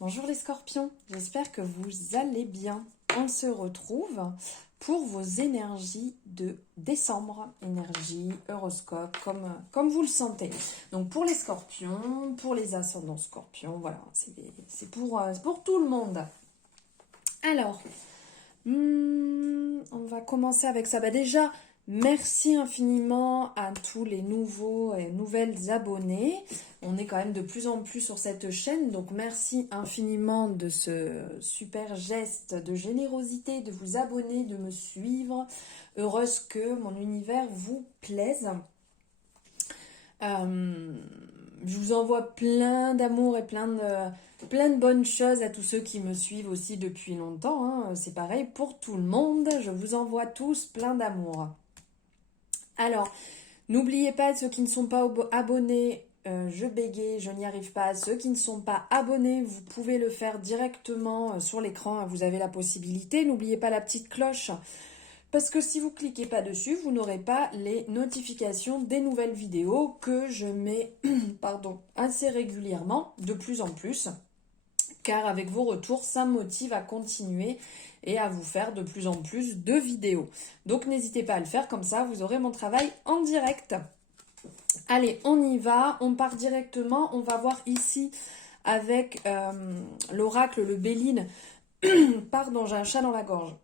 Bonjour les scorpions, j'espère que vous allez bien. On se retrouve pour vos énergies de décembre, énergie, horoscope, comme vous le sentez. Donc pour les scorpions, pour les ascendants scorpions, voilà, c'est pour tout le monde. Alors, on va commencer avec ça. Bah déjà, merci infiniment à tous les nouveaux et nouvelles abonnés. On est quand même de plus en plus sur cette chaîne, donc merci infiniment de ce super geste de générosité, de vous abonner, de me suivre. Heureuse que mon univers vous plaise. Euh, je vous envoie plein d'amour et plein de bonnes choses à tous ceux qui me suivent aussi depuis longtemps, hein. C'est pareil pour tout le monde. Je vous envoie tous plein d'amour. Alors, n'oubliez pas, ceux qui ne sont pas abonnés, je bégaye, je n'y arrive pas. Ceux qui ne sont pas abonnés, vous pouvez le faire directement sur l'écran. Vous avez la possibilité. N'oubliez pas la petite cloche. Parce que si vous cliquez pas dessus, vous n'aurez pas les notifications des nouvelles vidéos que je mets assez régulièrement, de plus en plus. Car avec vos retours, ça me motive à continuer et à vous faire de plus en plus de vidéos. Donc n'hésitez pas à le faire, comme ça vous aurez mon travail en direct. Allez, on y va, on part directement, on va voir ici avec l'oracle, le Béline. Pardon, j'ai un chat dans la gorge.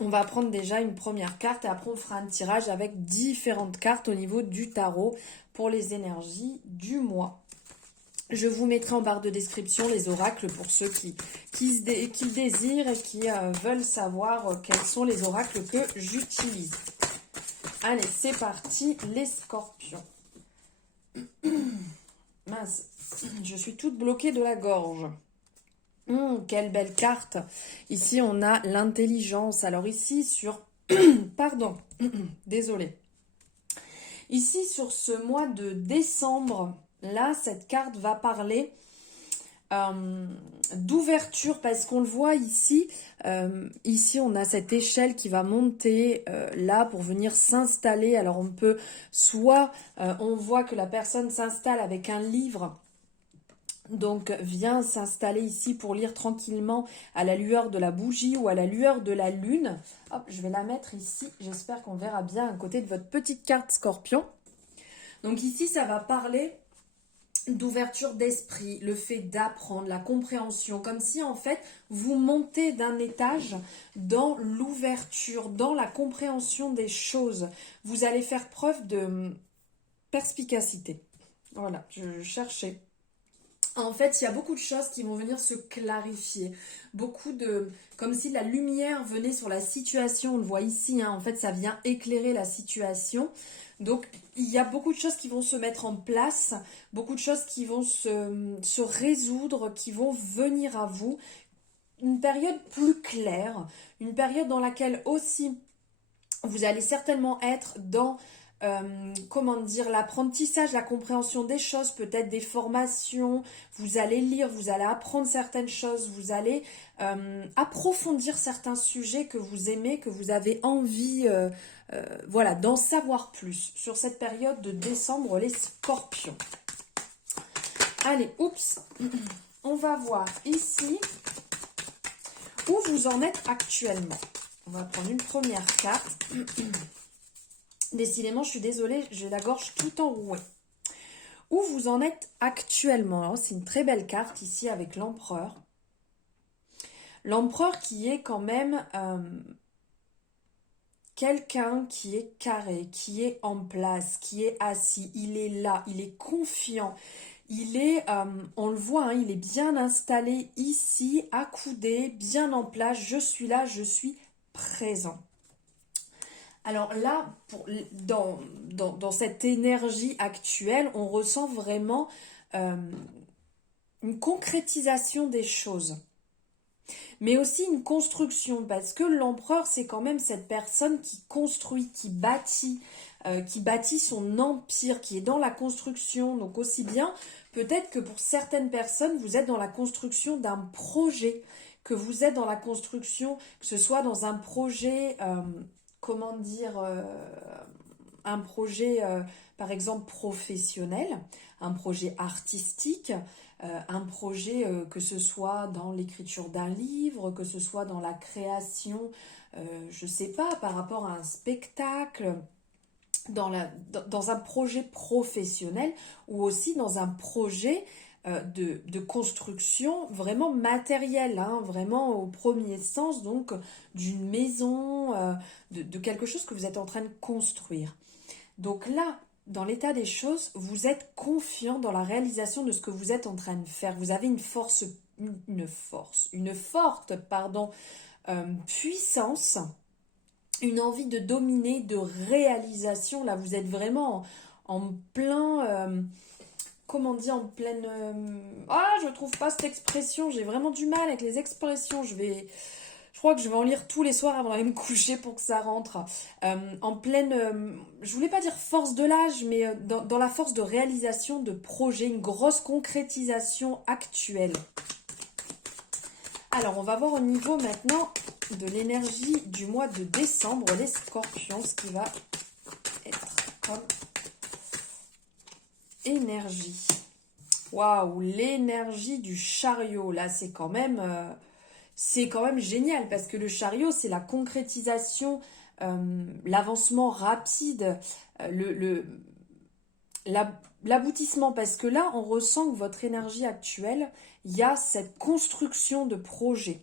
On va prendre déjà une première carte et après on fera un tirage avec différentes cartes au niveau du tarot pour les énergies du mois. Je vous mettrai en barre de description les oracles pour ceux qui le désirent et qui veulent savoir quels sont les oracles que j'utilise. Allez, c'est parti, les scorpions. Mince, je suis toute bloquée de la gorge. Quelle belle carte. Ici, on a l'intelligence. Alors ici, sur... Pardon, désolée. Ici, sur ce mois de décembre, là, cette carte va parler d'ouverture parce qu'on le voit ici. Ici, on a cette échelle qui va monter là pour venir s'installer. Alors, on peut soit, on voit que la personne s'installe avec un livre. Donc vient s'installer ici pour lire tranquillement à la lueur de la bougie ou à la lueur de la lune. Hop, je vais la mettre ici. J'espère qu'on verra bien à côté de votre petite carte scorpion. Donc ici, ça va parler d'ouverture d'esprit, le fait d'apprendre, la compréhension, comme si en fait vous montez d'un étage dans l'ouverture, dans la compréhension des choses. Vous allez faire preuve de perspicacité. Voilà, je cherchais. En fait, il y a beaucoup de choses qui vont venir se clarifier. Comme si la lumière venait sur la situation. On le voit ici, hein. En fait, ça vient éclairer la situation. Donc, il y a beaucoup de choses qui vont se mettre en place, beaucoup de choses qui vont se résoudre, qui vont venir à vous. Une période plus claire, une période dans laquelle aussi vous allez certainement être dans l'apprentissage, la compréhension des choses, peut-être des formations, vous allez lire, vous allez apprendre certaines choses, vous allez approfondir certains sujets que vous aimez, que vous avez envie d'en savoir plus sur cette période de décembre, les scorpions. Allez, oups, on va voir ici où vous en êtes actuellement. On va prendre une première carte. Décidément, je suis désolée, j'ai la gorge tout enrouée. Où vous en êtes actuellement? C'est une très belle carte ici avec l'empereur. L'empereur qui est quand même quelqu'un qui est carré, qui est en place, qui est assis. Il est là, il est confiant. Il est, on le voit, hein, il est bien installé ici, accoudé, bien en place. Je suis là, je suis présent. Alors là, dans cette énergie actuelle, on ressent vraiment une concrétisation des choses. Mais aussi une construction, parce que l'empereur, c'est quand même cette personne qui construit, qui bâtit son empire, qui est dans la construction. Donc aussi bien, peut-être que pour certaines personnes, vous êtes dans la construction d'un projet, que vous êtes dans la construction, que ce soit dans un projet... un projet par exemple professionnel, un projet artistique, un projet, que ce soit dans l'écriture d'un livre, que ce soit dans la création, je sais pas, par rapport à un spectacle, dans un projet professionnel ou aussi dans un projet de construction vraiment matérielle, hein, vraiment au premier sens, donc d'une maison, de quelque chose que vous êtes en train de construire. Donc là, dans l'état des choses, vous êtes confiant dans la réalisation de ce que vous êtes en train de faire. Vous avez une forte, puissance, une envie de dominer, de réalisation. Là, vous êtes vraiment en plein, comment dire, en pleine... je ne trouve pas cette expression, j'ai vraiment du mal avec les expressions. Je crois que je vais en lire tous les soirs avant d'aller me coucher pour que ça rentre. En pleine, je voulais pas dire force de l'âge, mais dans la force de réalisation de projets, une grosse concrétisation actuelle. Alors, on va voir au niveau maintenant de l'énergie du mois de décembre, les scorpions, ce qui va être comme énergie. Waouh, l'énergie du chariot, là, c'est quand même génial parce que le chariot, c'est la concrétisation, l'avancement rapide, l'aboutissement. Parce que là, on ressent que votre énergie actuelle, il y a cette construction de projet.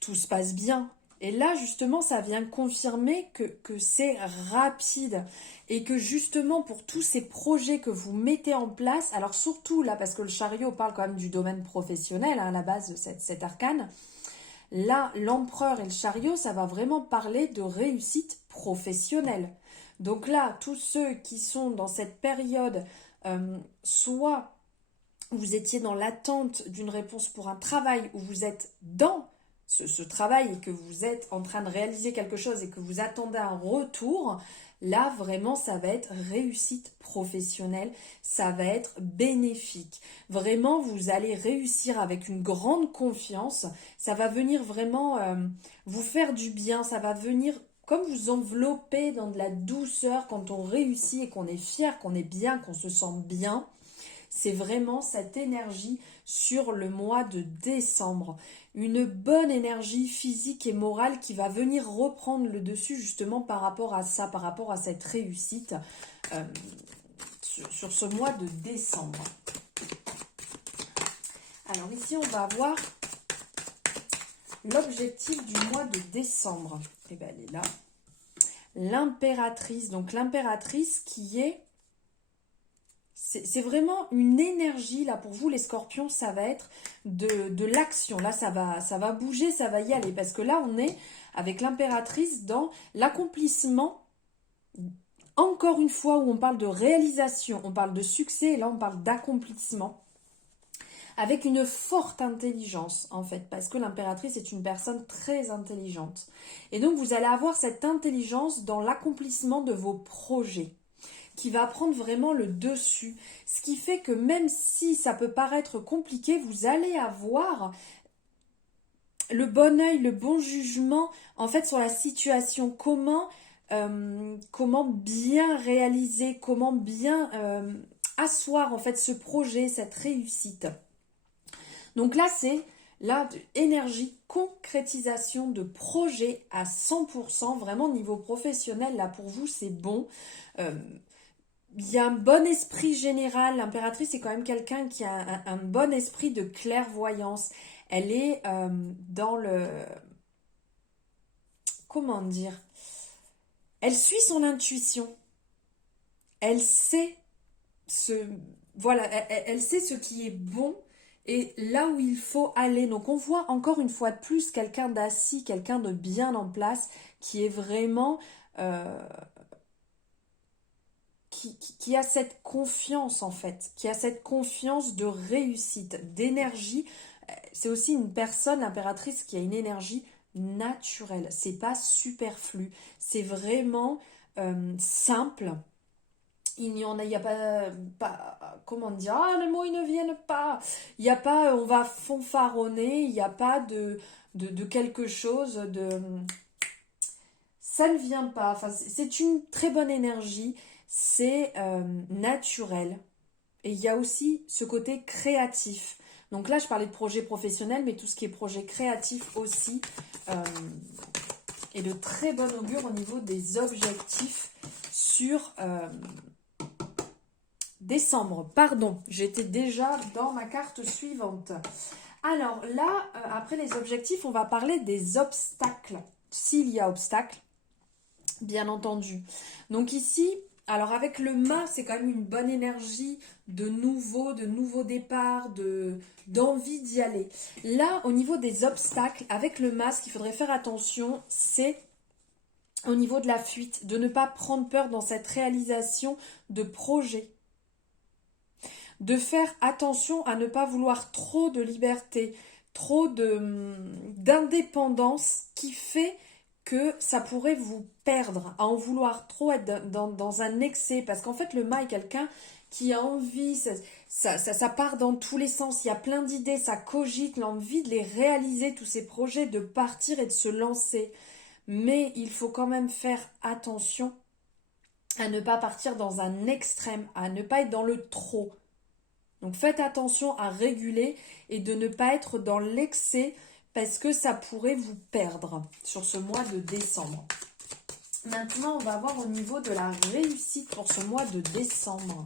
Tout se passe bien. Et là, justement, ça vient confirmer que c'est rapide et que justement, pour tous ces projets que vous mettez en place, alors surtout là, parce que le chariot parle quand même du domaine professionnel, hein, à la base de cet arcane, là, l'empereur et le chariot, ça va vraiment parler de réussite professionnelle. Donc là, tous ceux qui sont dans cette période, soit vous étiez dans l'attente d'une réponse pour un travail, ou vous êtes dans ce travail et que vous êtes en train de réaliser quelque chose et que vous attendez un retour, là vraiment ça va être réussite professionnelle, ça va être bénéfique. Vraiment vous allez réussir avec une grande confiance, ça va venir vraiment vous faire du bien, ça va venir comme vous envelopper dans de la douceur quand on réussit et qu'on est fier, qu'on est bien, qu'on se sent bien. C'est vraiment cette énergie sur le mois de décembre. Une bonne énergie physique et morale qui va venir reprendre le dessus justement par rapport à ça, par rapport à cette réussite sur ce mois de décembre. Alors ici, on va avoir l'objectif du mois de décembre. Et bien, elle est là. L'impératrice. Donc l'impératrice qui est... C'est vraiment une énergie, là, pour vous, les scorpions, ça va être de l'action. Là, ça va bouger, ça va y aller. Parce que là, on est avec l'impératrice dans l'accomplissement. Encore une fois, où on parle de réalisation, on parle de succès, et là, on parle d'accomplissement. Avec une forte intelligence, en fait. Parce que l'impératrice est une personne très intelligente. Et donc, vous allez avoir cette intelligence dans l'accomplissement de vos projets, qui va prendre vraiment le dessus. Ce qui fait que même si ça peut paraître compliqué, vous allez avoir le bon œil, le bon jugement, en fait, sur la situation. Comment bien réaliser, comment bien asseoir, en fait, ce projet, cette réussite. Donc là, c'est énergie, concrétisation de projet à 100%, vraiment niveau professionnel, là, pour vous, c'est bon. Il y a un bon esprit général. L'impératrice est quand même quelqu'un qui a un bon esprit de clairvoyance. Elle est dans le... Comment dire? Elle suit son intuition. Elle sait elle sait ce qui est bon et là où il faut aller. Donc on voit encore une fois de plus quelqu'un d'assis, quelqu'un de bien en place, qui est vraiment... qui a cette confiance en fait, qui a cette confiance de réussite, d'énergie. C'est aussi une personne, l'impératrice, qui a une énergie naturelle. C'est pas superflu, c'est vraiment simple. Il n'y a pas, comment dire, les mots ils ne viennent pas. Il n'y a pas, on va fanfaronner, il n'y a pas de quelque chose de... Ça ne vient pas, enfin, c'est une très bonne énergie. C'est naturel et il y a aussi ce côté créatif. Donc là, je parlais de projet professionnel, mais tout ce qui est projet créatif aussi est de très bon augure au niveau des objectifs sur décembre. Pardon, j'étais déjà dans ma carte suivante. Alors là, après les objectifs, on va parler des obstacles. S'il y a obstacles, bien entendu. Donc ici, alors avec le mât, c'est quand même une bonne énergie de nouveau départ, d'envie d'y aller. Là, au niveau des obstacles, avec le mât, ce qu'il faudrait faire attention, c'est au niveau de la fuite, de ne pas prendre peur dans cette réalisation de projet. De faire attention à ne pas vouloir trop de liberté, trop d'indépendance qui fait que ça pourrait vous perdre, à en vouloir trop être dans un excès. Parce qu'en fait, le mât est quelqu'un qui a envie, ça part dans tous les sens, il y a plein d'idées, ça cogite, l'envie de les réaliser, tous ces projets, de partir et de se lancer. Mais il faut quand même faire attention à ne pas partir dans un extrême, à ne pas être dans le trop. Donc faites attention à réguler et de ne pas être dans l'excès parce que ça pourrait vous perdre sur ce mois de décembre. Maintenant, on va voir au niveau de la réussite pour ce mois de décembre.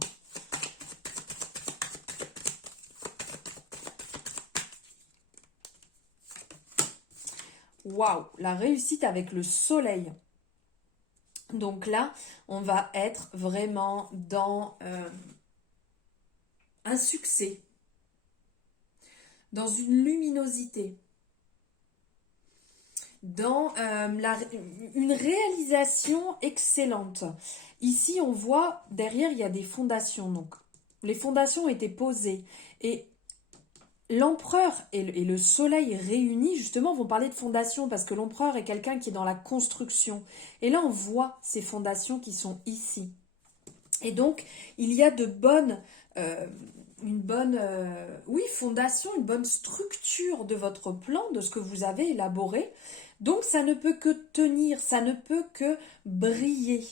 Waouh, la réussite avec le soleil. Donc là, on va être vraiment dans un succès, dans une luminosité, dans une réalisation excellente. Ici, on voit derrière, il y a des fondations. Donc, les fondations ont été posées et l'empereur et le soleil réunis, justement, vont parler de fondations parce que l'empereur est quelqu'un qui est dans la construction. Et là, on voit ces fondations qui sont ici. Et donc, il y a une bonne fondation, une bonne structure de votre plan, de ce que vous avez élaboré. Donc, ça ne peut que tenir, ça ne peut que briller.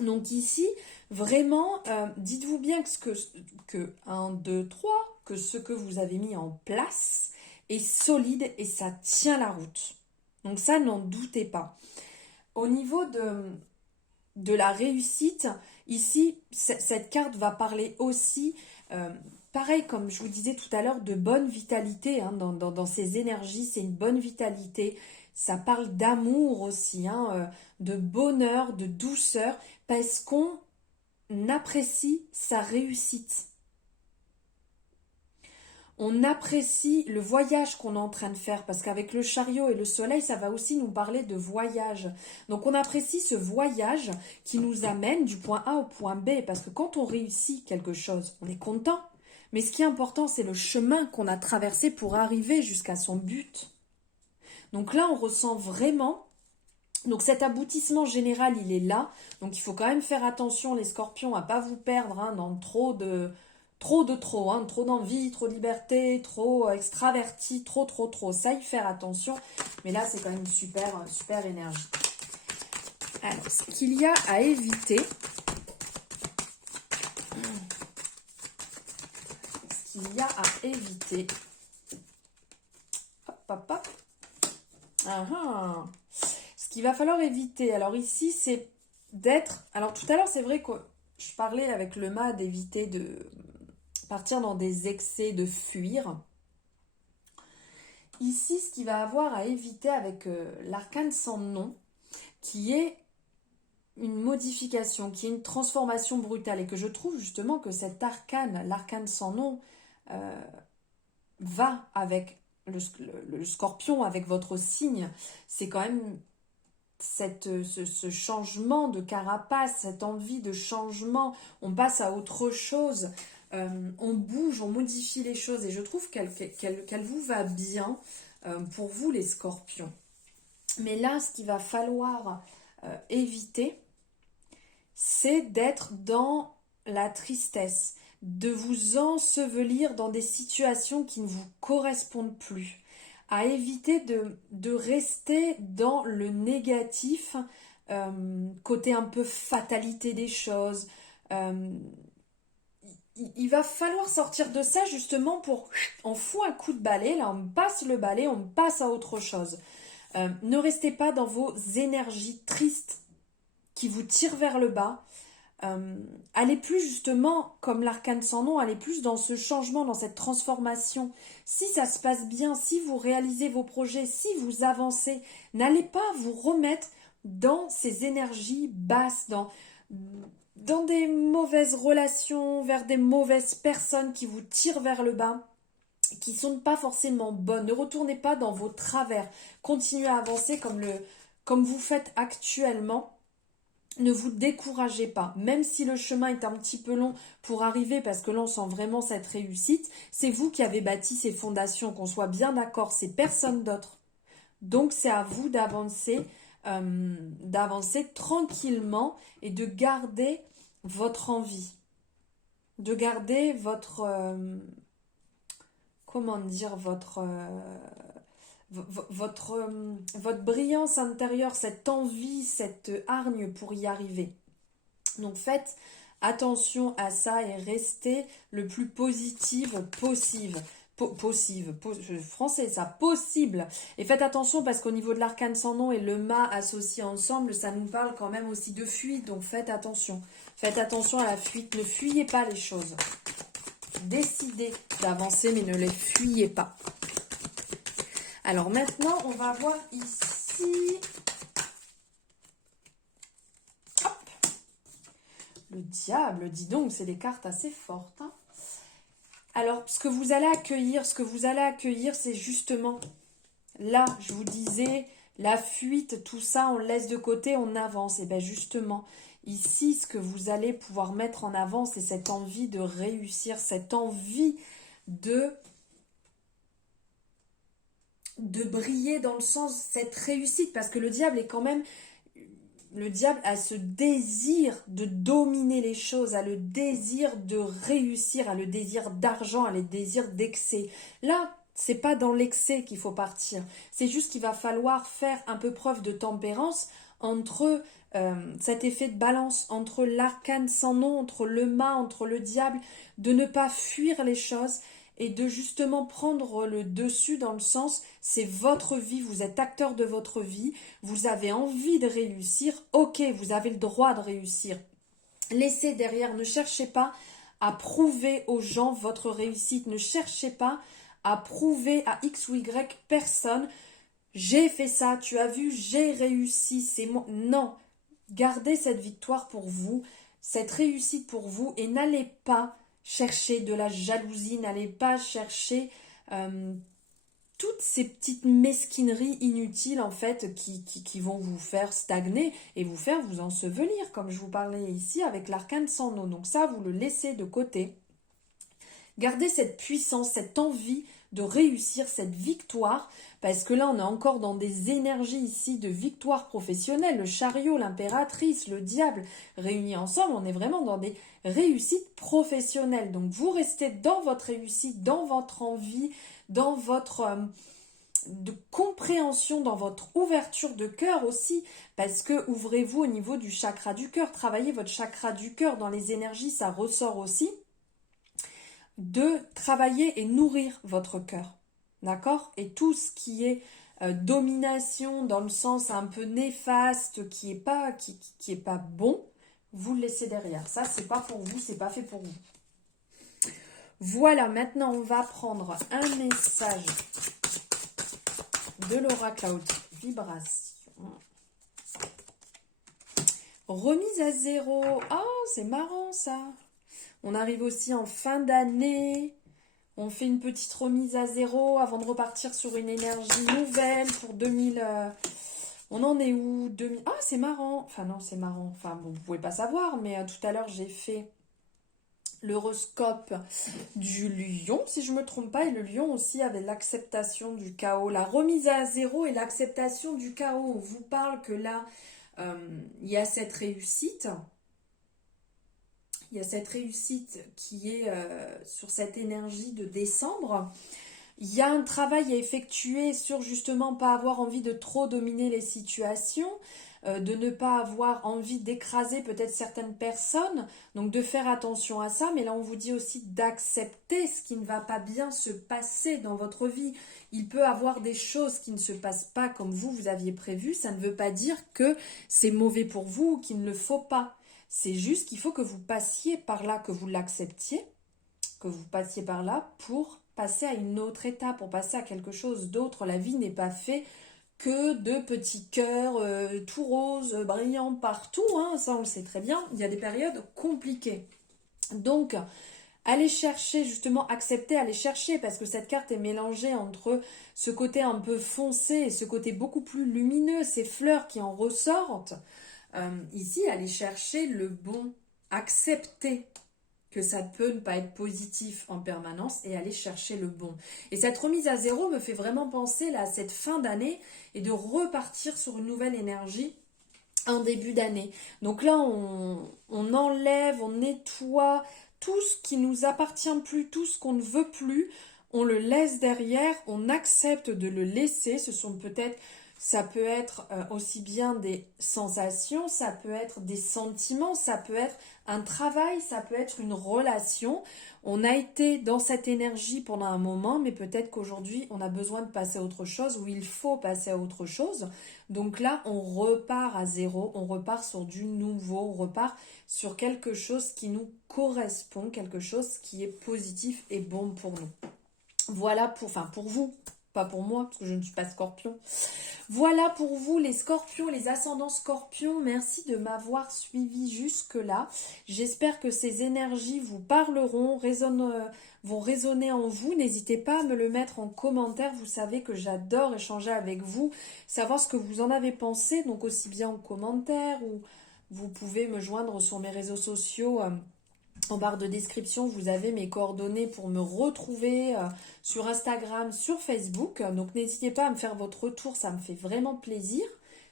Donc ici, vraiment, dites-vous bien que 1, 2, 3, que ce que vous avez mis en place est solide et ça tient la route. Donc ça, n'en doutez pas. Au niveau de la réussite, ici, cette carte va parler aussi, pareil comme je vous disais tout à l'heure, de bonne vitalité hein, dans ces énergies, c'est une bonne vitalité. Ça parle d'amour aussi, hein, de bonheur, de douceur, parce qu'on apprécie sa réussite. On apprécie le voyage qu'on est en train de faire, parce qu'avec le chariot et le soleil, ça va aussi nous parler de voyage. Donc on apprécie ce voyage qui nous amène du point A au point B, parce que quand on réussit quelque chose, on est content. Mais ce qui est important, c'est le chemin qu'on a traversé pour arriver jusqu'à son but. Donc là, on ressent vraiment... Donc cet aboutissement général, il est là. Donc il faut quand même faire attention, les scorpions, à ne pas vous perdre hein, dans trop, hein, trop d'envie, trop de liberté, trop extraverti, trop. Ça, y faire attention. Mais là, c'est quand même une super énergie. Alors, ce qu'il y a à éviter... Hop. Ce qu'il va falloir éviter, alors ici, c'est d'être... Alors tout à l'heure, c'est vrai que je parlais avec le mât d'éviter de partir dans des excès, de fuir. Ici, ce qu'il va avoir à éviter avec l'arcane sans nom, qui est une modification, qui est une transformation brutale, et que je trouve justement que cet arcane, l'arcane sans nom, va avec le scorpion, avec votre signe. C'est quand même ce changement de carapace, cette envie de changement, on passe à autre chose, on bouge, on modifie les choses, et je trouve qu'elle vous va bien pour vous les scorpions. Mais là, ce qu'il va falloir éviter, c'est d'être dans la tristesse, de vous ensevelir dans des situations qui ne vous correspondent plus, à éviter de rester dans le négatif, côté un peu fatalité des choses. il va falloir sortir de ça justement pour... On fout un coup de balai, là on passe le balai, on passe à autre chose. Ne restez pas dans vos énergies tristes qui vous tirent vers le bas. Allez plus justement, comme l'arcane sans nom, allez plus dans ce changement, dans cette transformation. Si ça se passe bien, si vous réalisez vos projets, si vous avancez, n'allez pas vous remettre dans ces énergies basses, dans des mauvaises relations, vers des mauvaises personnes qui vous tirent vers le bas, qui ne sont pas forcément bonnes. Ne retournez pas dans vos travers. Continuez à avancer comme vous faites actuellement. Ne vous découragez pas, même si le chemin est un petit peu long pour arriver, parce que là on sent vraiment cette réussite, c'est vous qui avez bâti ces fondations, qu'on soit bien d'accord, c'est personne d'autre. Donc c'est à vous d'avancer tranquillement et de garder votre envie, de garder votre, comment dire, votre brillance intérieure, cette envie, cette hargne pour y arriver. Donc faites attention à ça et restez le plus positive possible. Français ça, possible. Et faites attention parce qu'au niveau de l'arcane sans nom et le mât associé ensemble, ça nous parle quand même aussi de fuite. Donc faites attention. Faites attention à la fuite. Ne fuyez pas les choses. Décidez d'avancer mais ne les fuyez pas. Alors maintenant, on va voir ici... Hop. Le diable, dis donc, c'est des cartes assez fortes. Hein. Alors, ce que vous allez accueillir, c'est justement... Là, je vous disais, la fuite, tout ça, on laisse de côté, on avance. Et bien justement, ici, ce que vous allez pouvoir mettre en avant, c'est cette envie de réussir, cette envie de briller dans le sens, cette réussite, parce que le diable est quand même, le diable a ce désir de dominer les choses, a le désir de réussir, a le désir d'argent, a le désir d'excès. Là, c'est pas dans l'excès qu'il faut partir, c'est juste qu'il va falloir faire un peu preuve de tempérance entre cet effet de balance, entre l'arcane sans nom, entre le mât, entre le diable, de ne pas fuir les choses, et de justement prendre le dessus dans le sens, c'est votre vie, vous êtes acteur de votre vie, vous avez envie de réussir, ok, vous avez le droit de réussir. Laissez derrière, ne cherchez pas à prouver aux gens votre réussite, ne cherchez pas à prouver à X ou Y personne, j'ai fait ça, tu as vu, j'ai réussi, c'est moi. Non, gardez cette victoire pour vous, cette réussite pour vous, et n'allez pas chercher de la jalousie, n'allez pas chercher toutes ces petites mesquineries inutiles en fait qui vont vous faire stagner et vous faire vous ensevelir, comme je vous parlais ici avec l'arcane sans nom. Donc ça, vous le laissez de côté. Gardez cette puissance, cette envie de réussir, cette victoire, parce que là on est encore dans des énergies ici de victoire professionnelle, le chariot, l'impératrice, le diable, réunis ensemble, on est vraiment dans des réussites professionnelles. Donc vous restez dans votre réussite, dans votre envie, dans votre de compréhension, dans votre ouverture de cœur aussi, parce que ouvrez-vous au niveau du chakra du cœur, travaillez votre chakra du cœur, dans les énergies ça ressort aussi, de travailler et nourrir votre cœur, d'accord? Et tout ce qui est domination dans le sens un peu néfaste, qui est pas bon, vous le laissez derrière. Ça, c'est pas pour vous, c'est pas fait pour vous. Voilà, maintenant on va prendre un message de l'oracle à haute vibration. Remise à zéro. Oh, c'est marrant ça. On arrive aussi en fin d'année. On fait une petite remise à zéro avant de repartir sur une énergie nouvelle pour 2000. On en est où 2000. Ah, c'est marrant. Enfin, non, c'est marrant. Enfin, bon, vous pouvez pas savoir, mais tout à l'heure, j'ai fait l'horoscope du lion, si je me trompe pas. Et le lion aussi avait l'acceptation du chaos. La remise à zéro et l'acceptation du chaos. On vous parle que là, il y a cette réussite. Il y a cette réussite qui est sur cette énergie de décembre. Il y a un travail à effectuer sur justement pas avoir envie de trop dominer les situations. de ne pas avoir envie d'écraser peut-être certaines personnes, donc de faire attention à ça, mais là on vous dit aussi d'accepter ce qui ne va pas bien se passer dans votre vie. Il peut avoir des choses qui ne se passent pas comme vous aviez prévu, ça ne veut pas dire que c'est mauvais pour vous ou qu'il ne le faut pas. C'est juste qu'il faut que vous passiez par là, que vous l'acceptiez, que vous passiez par là pour passer à une autre étape, pour passer à quelque chose d'autre. La vie n'est pas faite que de petits cœurs tout roses, brillants partout, hein, ça on le sait très bien. Il y a des périodes compliquées. Donc, allez chercher, justement, accepter, allez chercher, parce que cette carte est mélangée entre ce côté un peu foncé et ce côté beaucoup plus lumineux, ces fleurs qui en ressortent. Ici, allez chercher le bon, accepter que ça peut ne pas être positif en permanence et aller chercher le bon. Et cette remise à zéro me fait vraiment penser là, à cette fin d'année et de repartir sur une nouvelle énergie en début d'année. Donc là, on enlève, on nettoie tout ce qui nous appartient plus, tout ce qu'on ne veut plus, on le laisse derrière, on accepte de le laisser. Ça peut être aussi bien des sensations, ça peut être des sentiments, ça peut être un travail, ça peut être une relation. On a été dans cette énergie pendant un moment, mais peut-être qu'aujourd'hui, on a besoin de passer à autre chose ou il faut passer à autre chose. Donc là, on repart à zéro, on repart sur du nouveau, on repart sur quelque chose qui nous correspond, quelque chose qui est positif et bon pour nous. Voilà pour vous, pas pour moi, parce que je ne suis pas scorpion. Voilà pour vous les scorpions, les ascendants scorpions. Merci de m'avoir suivi jusque-là. J'espère que ces énergies vous parleront, vont résonner en vous. N'hésitez pas à me le mettre en commentaire. Vous savez que j'adore échanger avec vous, savoir ce que vous en avez pensé, donc aussi bien en commentaire ou vous pouvez me joindre sur mes réseaux sociaux. En barre de description, vous avez mes coordonnées pour me retrouver sur Instagram, sur Facebook. Donc n'hésitez pas à me faire votre retour, ça me fait vraiment plaisir.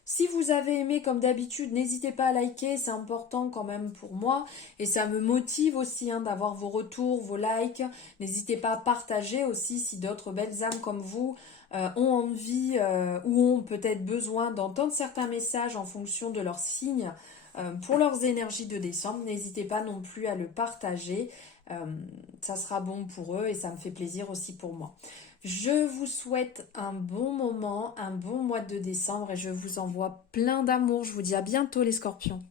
Si vous avez aimé comme d'habitude, n'hésitez pas à liker, c'est important quand même pour moi. Et ça me motive aussi d'avoir vos retours, vos likes. N'hésitez pas à partager aussi si d'autres belles âmes comme vous ont envie ou ont peut-être besoin d'entendre certains messages en fonction de leur signe. Pour leurs énergies de décembre, n'hésitez pas non plus à le partager. Ça sera bon pour eux et ça me fait plaisir aussi pour moi. Je vous souhaite un bon moment, un bon mois de décembre et je vous envoie plein d'amour. Je vous dis à bientôt les scorpions.